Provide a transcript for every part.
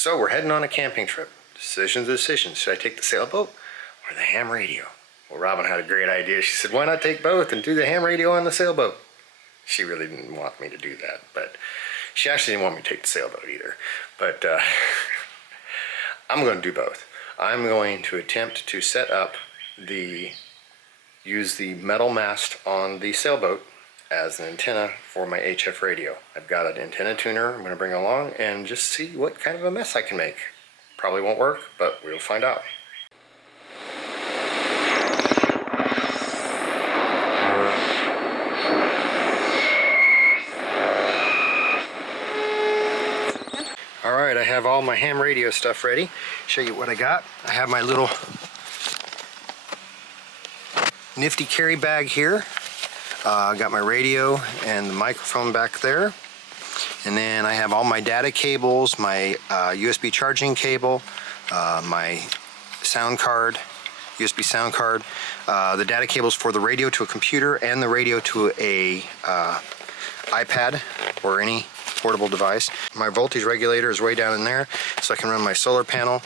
So we're heading on a camping trip. Decisions. Should I take the sailboat or the ham radio? Well, Robin had a great idea. She said, why not take both and do the ham radio on the sailboat? She really didn't want me to do that, but she actually didn't want me to take the sailboat either. But I'm going to do both. I'm going to attempt to set up use the metal mast on the sailboat as an antenna for my HF radio. I've got an antenna tuner I'm going to bring along and just see what kind of a mess I can make. Probably won't work, but we'll find out. Alright, I have all my ham radio stuff ready. Show you what I got. I have my little nifty carry bag here. I got my radio and the microphone back there. And then I have all my data cables, my USB charging cable, my sound card, USB sound card, the data cables for the radio to a computer and the radio to a iPad or any portable device. My voltage regulator is way down in there, so I can run my solar panel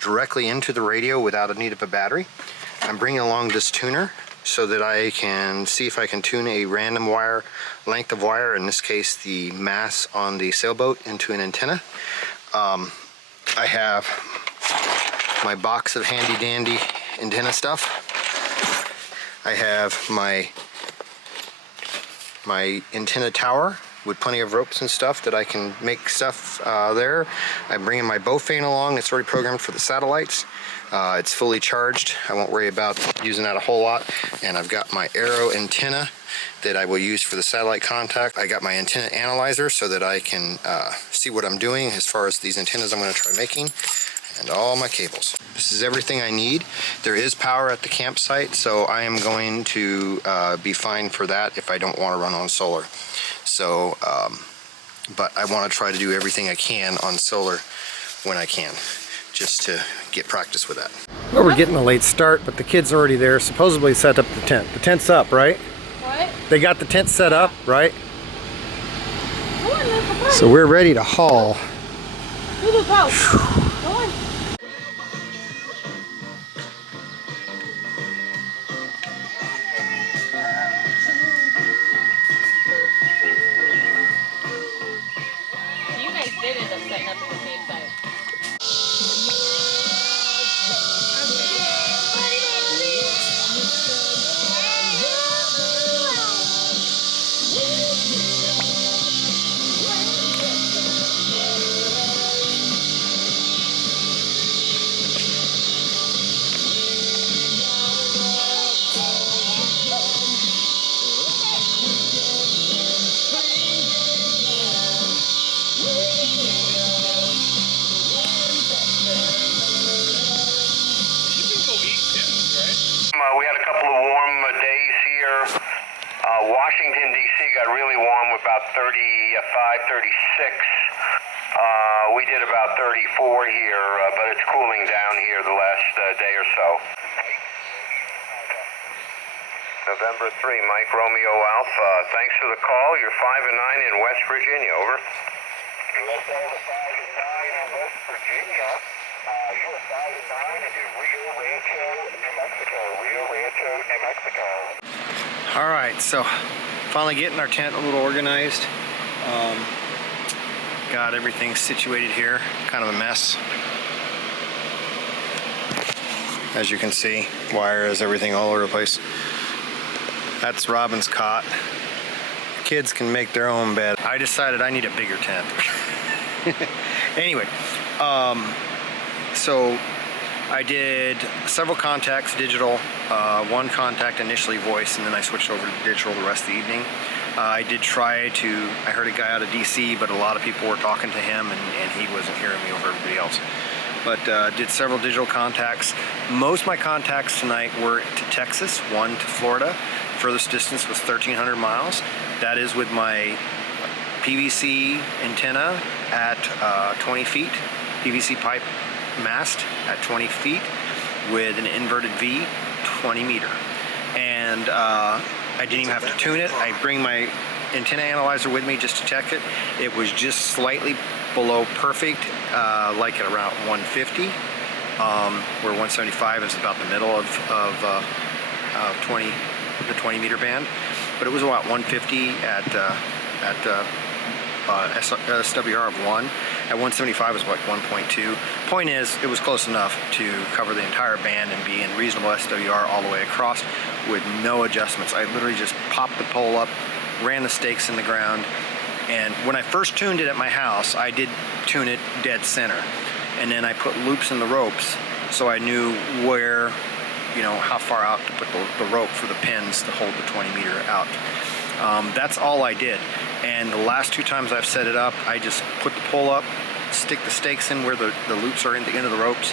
directly into the radio without a need of a battery. I'm bringing along this tuner so that I can see if I can tune a random length of wire, in this case the mass on the sailboat, into an antenna. I have my box of handy dandy antenna stuff. I have my antenna tower with plenty of ropes and stuff that I can make stuff there. I'm bringing my bow fan along. It's already programmed for the satellites. It's fully charged. I won't worry about using that a whole lot. And I've got my arrow antenna that I will use for the satellite contact. I got my antenna analyzer so that I can see what I'm doing as far as these antennas I'm going to try making, and all my cables. This is everything I need. There is power at the campsite, so I am going to be fine for that if I don't want to run on solar. So, but I want to try to do everything I can on solar when I can, just to get practice with that. Well, we're getting a late start, but the kids are already there, supposedly set up the tent. The tent's up, right? What? They got the tent set up, right? So we're ready to haul. We had a couple of warm days here. Washington, D.C. got really warm, about 35, 36. We did about 34 here, but it's cooling down here the last day or so. November 3, Mike Romeo Alpha. Thanks for the call. You're 5 and 9 in West Virginia, over. USA 5 and 9 in West Virginia. You're 5 and 9 in Rio Rancho, New Mexico. Rio Rancho, New Mexico. All right, so finally getting our tent a little organized. Got everything situated here, kind of a mess. As you can see, wires, everything all over the place. That's Robin's cot. Kids can make their own bed. I decided I need a bigger tent. Anyway, so I did several contacts, digital, one contact initially voice, and then I switched over to digital the rest of the evening. I did try to, I heard a guy out of DC, but a lot of people were talking to him and he wasn't hearing me over everybody else. But did several digital contacts. Most of my contacts tonight were to Texas, one to Florida. Furthest distance was 1,300 miles. That is with my PVC antenna at 20 feet, PVC pipe mast at 20 feet with an inverted V, 20 meter. And I didn't even have to tune it. I bring my antenna analyzer with me just to check it. It was just slightly below perfect, like at around 150, where 175 is about the middle of the 20 meter band. But it was about 150 at SWR of 1. At 175 was like 1.2. Point is, it was close enough to cover the entire band and be in reasonable SWR all the way across with no adjustments. I literally just popped the pole up, ran the stakes in the ground, and when I first tuned it at my house, I did tune it dead center. And then I put loops in the ropes so I knew where, you know, how far out to put the rope for the pins to hold the 20 meter out. That's all I did. And the last 2 times I've set it up, I just put the pole up, stick the stakes in where the loops are in the end of the ropes,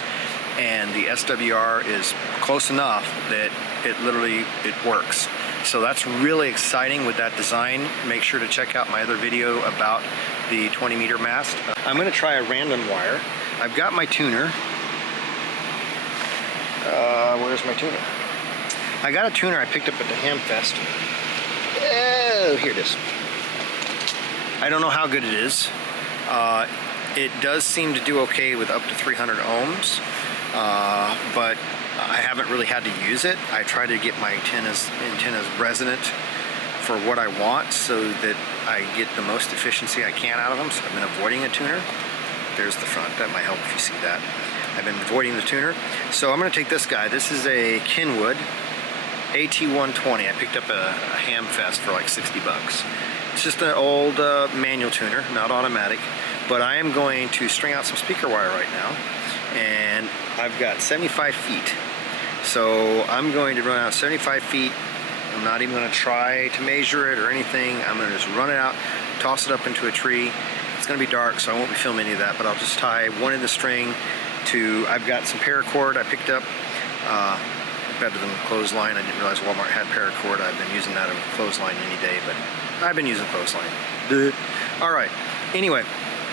and the SWR is close enough that it works. So that's really exciting with that design. Make sure to check out my other video about the 20 meter mast. I'm gonna try a random wire. I've got my tuner. Where's my tuner? I got a tuner I picked up at the Hamfest. Oh, here it is. I don't know how good it is. It does seem to do okay with up to 300 ohms, but I haven't really had to use it. I try to get my antennas resonant for what I want so that I get the most efficiency I can out of them. So I've been avoiding a tuner. There's the front. That might help if you see that. I've been avoiding the tuner. So I'm going to take this guy. This is a Kenwood AT120. I picked up a Hamfest for like 60 bucks. It's just an old manual tuner, not automatic. But I am going to string out some speaker wire right now. And I've got 75 feet. So I'm going to run out 75 feet. I'm not even going to try to measure it or anything. I'm going to just run it out, toss it up into a tree. It's going to be dark, so I won't be filming any of that, but I'll just tie one end of the string to, I've got some paracord I picked up, better than clothesline. I didn't realize Walmart had paracord. I've been using that as clothesline any day, but I've been using clothesline. All right, anyway,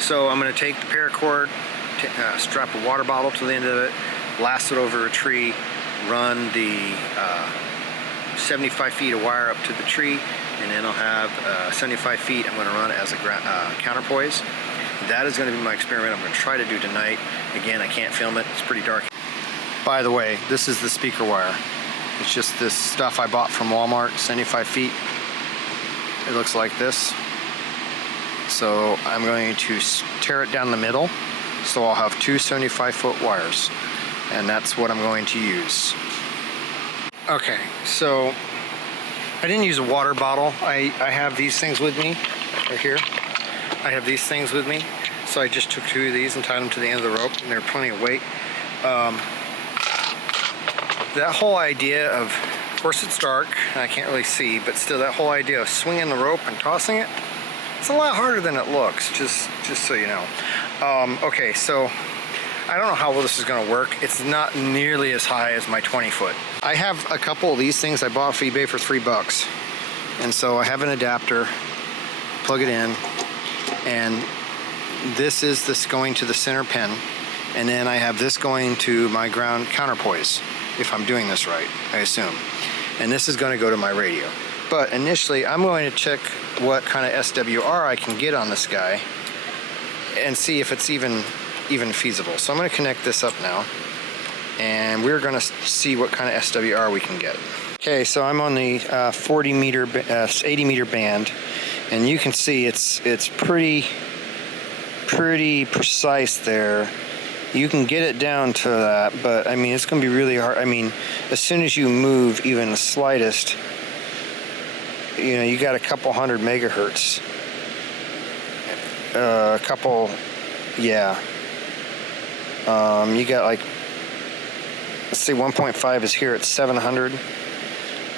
so I'm going to take the paracord, strap a water bottle to the end of it, blast it over a tree, run the 75 feet of wire up to the tree, and then I'll have 75 feet I'm going to run as a counterpoise. That is going to be my experiment I'm going to try to do tonight. Again, I can't film it. It's pretty dark. By the way, this is the speaker wire. It's just this stuff I bought from Walmart, 75 feet. It looks like this. So I'm going to tear it down the middle. So I'll have 2 75-foot wires. And that's what I'm going to use. Okay, so I didn't use a water bottle. I have these things with me, right here. I have these things with me. So I just took 2 of these and tied them to the end of the rope, and they're plenty of weight. That whole idea of course it's dark, and I can't really see, but still that whole idea of swinging the rope and tossing it, it's a lot harder than it looks, just so you know. Okay, so I don't know how well this is going to work. It's not nearly as high as my 20-foot. I have a couple of these things I bought off eBay for $3. And so I have an adapter, plug it in, and this is this going to the center pin. And then I have this going to my ground counterpoise, if I'm doing this right, I assume. And this is going to go to my radio. But initially, I'm going to check what kind of SWR I can get on this guy and see if it's even feasible. So I'm going to connect this up now, and we're going to see what kind of SWR we can get. Okay, so I'm on the 80 meter band, and you can see it's pretty precise there. You can get it down to that, but I mean, it's going to be really hard. I mean, as soon as you move even the slightest, you know, you got a couple hundred megahertz. You got like, let's see, 1.5 is here at 700,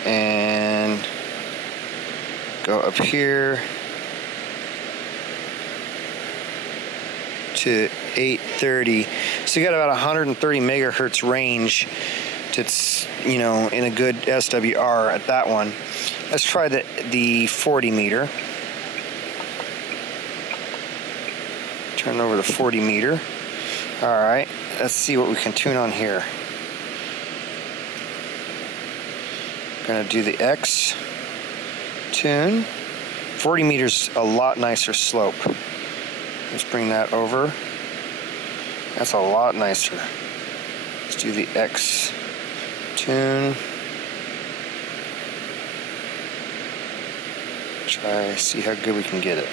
and go up here to 830. So you got about 130 megahertz range that's, you know, in a good SWR at that one. Let's try the 40 meter. Turn over the 40 meter. All right, let's see what we can tune on here. Gonna do the X tune. 40 meters a lot nicer slope. Let's bring that over. That's a lot nicer. Let's do the X tune. Try, see how good we can get it.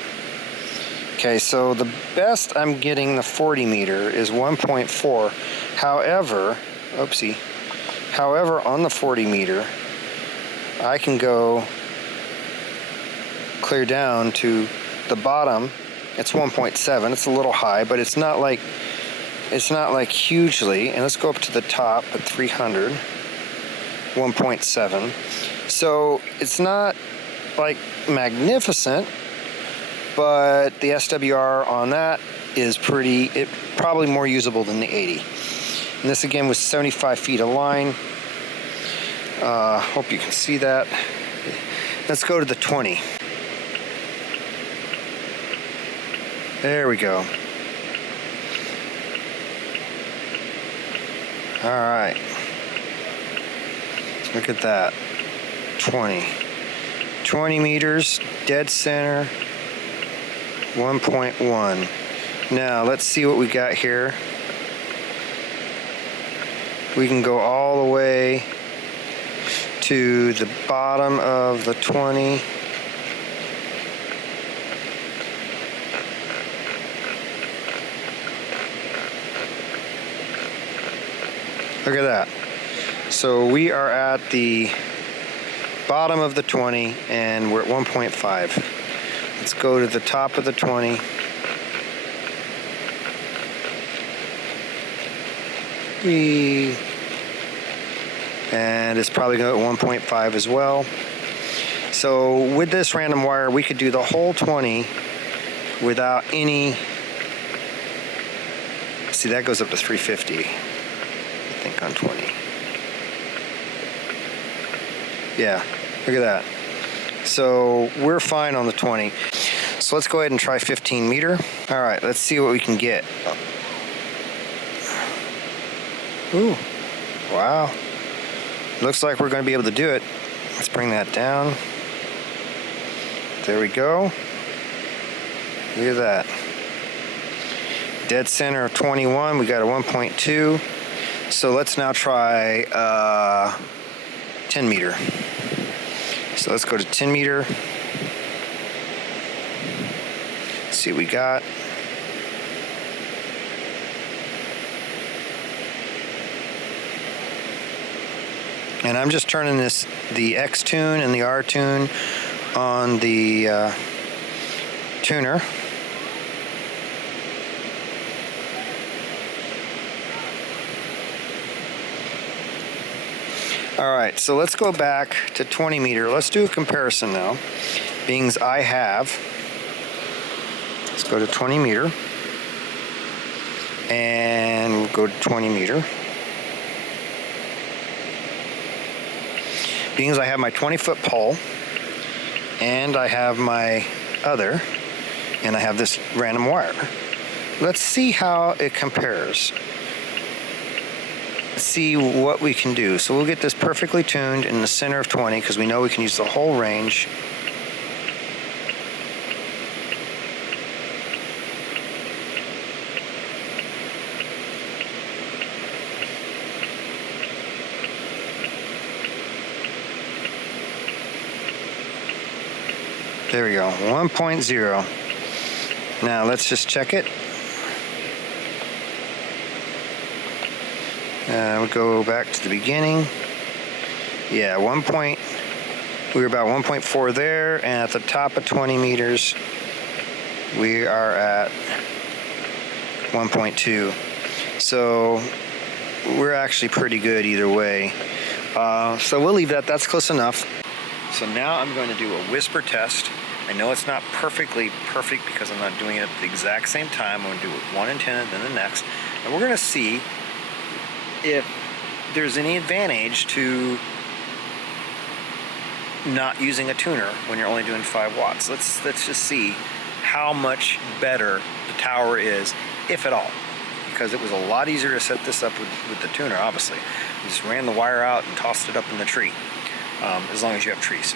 Okay, so the best I'm getting the 40 meter is 1.4. However, oopsie. However, on the 40 meter, I can go clear down to the bottom. It's 1.7. It's a little high, but it's not like hugely. And let's go up to the top at 300. 1.7. So it's not like magnificent, but the SWR on that is probably more usable than the 80. And this again was 75 feet of line. Hope you can see that. Let's go to the 20. There we go. All right. Look at that. 20. 20 meters, dead center, 1.1. Now, let's see what we got here. We can go all the way to the bottom of the 20. Look at that. So we are at the bottom of the 20 and we're at 1.5. Let's go to the top of the 20. And it's probably going at 1.5 as well. So with this random wire, we could do the whole 20 without any. See, that goes up to 350, I think, on 20. Yeah, look at that. So we're fine on the 20. So let's go ahead and try 15 meter. All right, let's see what we can get. Ooh, wow. Looks like we're going to be able to do it. Let's bring that down. There we go. Look at that. Dead center of 21. We got a 1.2. So let's now try 10 meter. So let's go to 10 meter. See what we got. And I'm just turning the X tune and the R tune on the tuner. All right, so let's go back to 20 meter. Let's do a comparison now. Beings I have. Let's go to 20 meter. And we'll go to 20 meter. Beings I have my 20-foot pole, and I have my other, and I have this random wire. Let's see how it compares. Let's see what we can do. So we'll get this perfectly tuned in the center of 20 because we know we can use the whole range. There we go, 1.0. Now let's just check it. We'll go back to the beginning. Yeah, we were about 1.4 there, and at the top of 20 meters, we are at 1.2. So we're actually pretty good either way. So we'll leave that. That's close enough. So now I'm going to do a whisper test. I know it's not perfectly perfect because I'm not doing it at the exact same time. I'm going to do it one antenna, then the next. And we're going to see if there's any advantage to not using a tuner when you're only doing 5 watts. Let's just see how much better the tower is, if at all. Because it was a lot easier to set this up with the tuner, obviously. You just ran the wire out and tossed it up in the tree. As long as you have trees.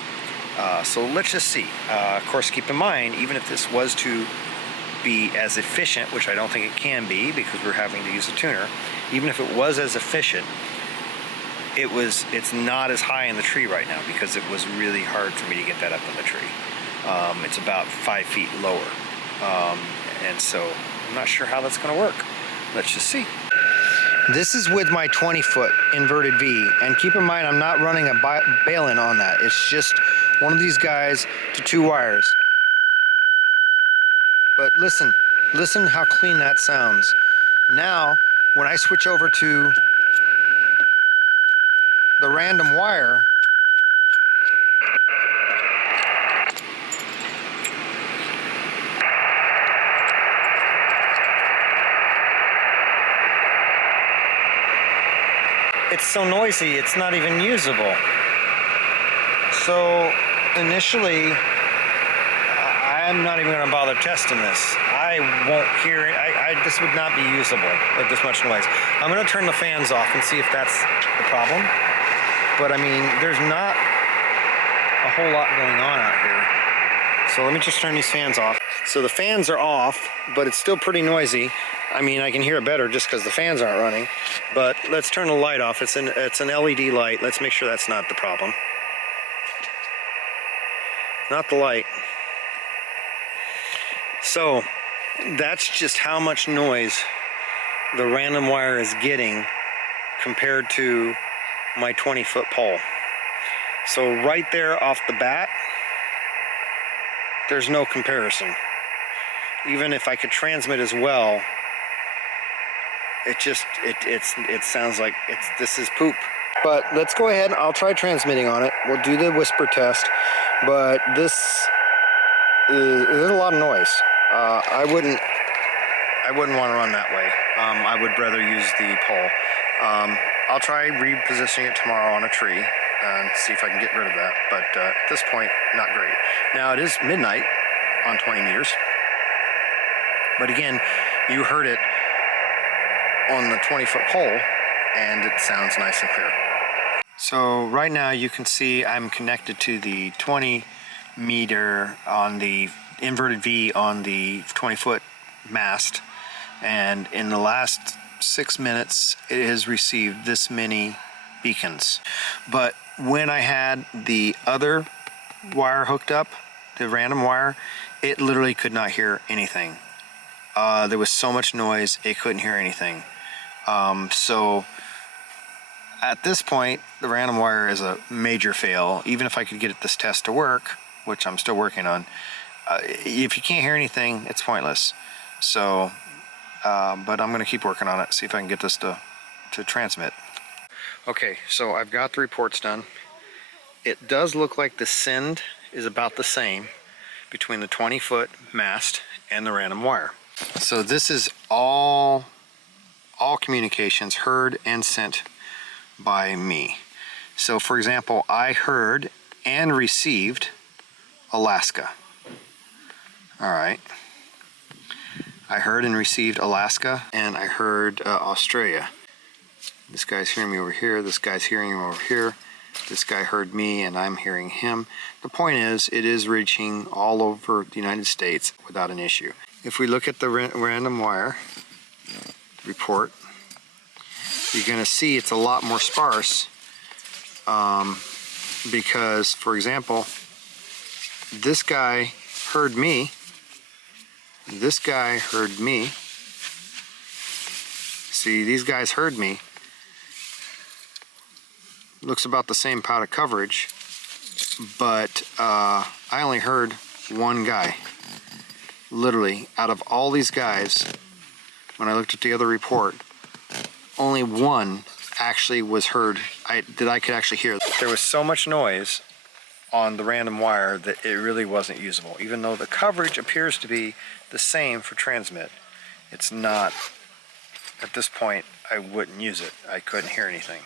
So let's just see. Of course, keep in mind, even if this was to be as efficient, which I don't think it can be because we're having to use a tuner. Even if it was as efficient, it's not as high in the tree right now because it was really hard for me to get that up in the tree. It's about 5 feet lower. And so I'm not sure how that's going to work. Let's just see. This is with my 20-foot inverted V, and keep in mind I'm not running a bail-in on that. It's just one of these guys to 2 wires. But listen how clean that sounds. Now, when I switch over to the random wire, it's so noisy, it's not even usable. So initially, I'm not even going to bother testing this. I won't hear it. This would not be usable with this much noise. I'm going to turn the fans off and see if that's the problem. But I mean, there's not a whole lot going on out here. So let me just turn these fans off. So the fans are off, but it's still pretty noisy. I mean, I can hear it better just because the fans aren't running. But let's turn the light off. It's an LED light. Let's make sure that's not the problem. Not the light. So that's just how much noise the random wire is getting compared to my 20-foot pole. So right there off the bat, there's no comparison. Even if I could transmit as well, it sounds like this is poop. But let's go ahead, I'll try transmitting on it. We'll do the whisper test, but there's a lot of noise. I wouldn't want to run that way. I would rather use the pole. I'll try repositioning it tomorrow on a tree and see if I can get rid of that. But at this point, not great. Now it is midnight on 20 meters. But again, you heard it on the 20-foot pole and it sounds nice and clear. So right now you can see I'm connected to the 20 meter on the inverted V on the 20-foot mast, and in the last 6 minutes it has received this many beacons. But when I had the other wire hooked up, the random wire, it literally could not hear anything. There was so much noise it couldn't hear anything. So at this point the random wire is a major fail. Even if I could get this test to work, which I'm still working on, if you can't hear anything, it's pointless. So but I'm gonna keep working on it, see if I can get this to transmit. Okay, so I've got the reports done. It does look like the send is about the same between the 20-foot mast and the random wire. So this is all communications heard and sent by me. So for example, I heard and received Alaska. All right. I heard and received Alaska, and I heard Australia. This guy's hearing me over here, this guy's hearing him over here, this guy heard me and I'm hearing him. The point is, it is reaching all over the United States without an issue. If we look at the random wire report, you're going to see it's a lot more sparse because, for example, this guy heard me, this guy heard me. See, these guys heard me. Looks about the same pot of coverage, but I only heard one guy. Literally, out of all these guys, when I looked at the other report, only one actually was heard that I could actually hear. There was so much noise on the random wire that it really wasn't usable. Even though the coverage appears to be the same for transmit, it's not. At this point, I wouldn't use it. I couldn't hear anything.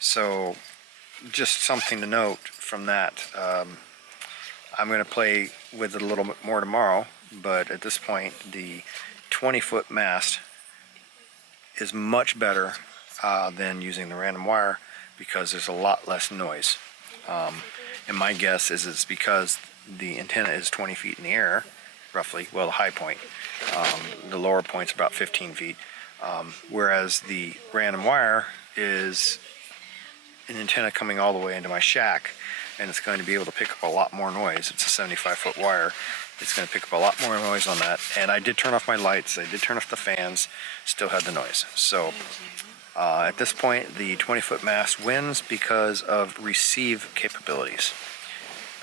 So just something to note from that. I'm going to play with it a little bit more tomorrow, but at this point the 20-foot mast is much better than using the random wire because there's a lot less noise. And my guess is it's because the antenna is 20 feet in the air, roughly, well, the high point, The lower point's about 15 feet. Whereas the random wire is an antenna coming all the way into my shack, and it's going to be able to pick up a lot more noise. It's a 75-foot wire. It's going to pick up a lot more noise on that. And I did turn off my lights. I did turn off the fans. Still had the noise. So at this point, the 20-foot mast wins because of receive capabilities.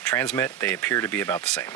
Transmit, they appear to be about the same.